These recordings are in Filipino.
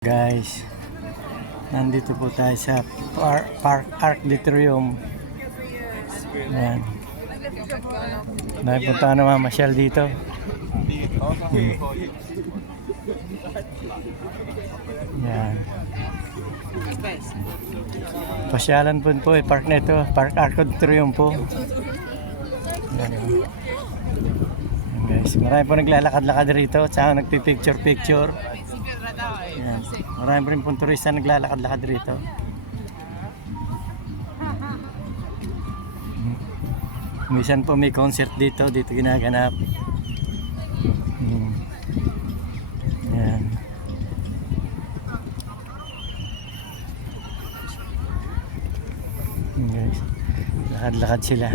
Guys, nandito po tayo sa Park Arc-de-Triomphe. Ayan. Naipunta na mamasyal dito. Ayan. Pasyalan po park na ito. Park Arc-de-Triomphe po. Ayan. Guys, marami po naglalakad-lakad rito at saka nagpipicture-picture. Ayan. Marami rin pong turista naglalakad-lakad rito. Minsan po may concert dito ginaganap. Ayan. Guys, lakad-lakad sila.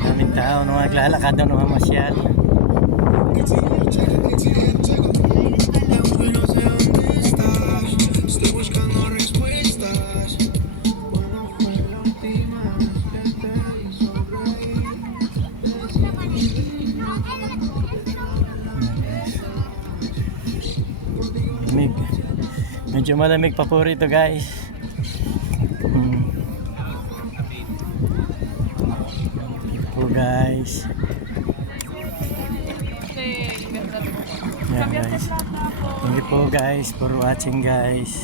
Daming tao na maglalakad na mamasyal. Medyo malamig pa po rito, guys. Guys. Yeah, guys. Thank you po guys for watching, guys.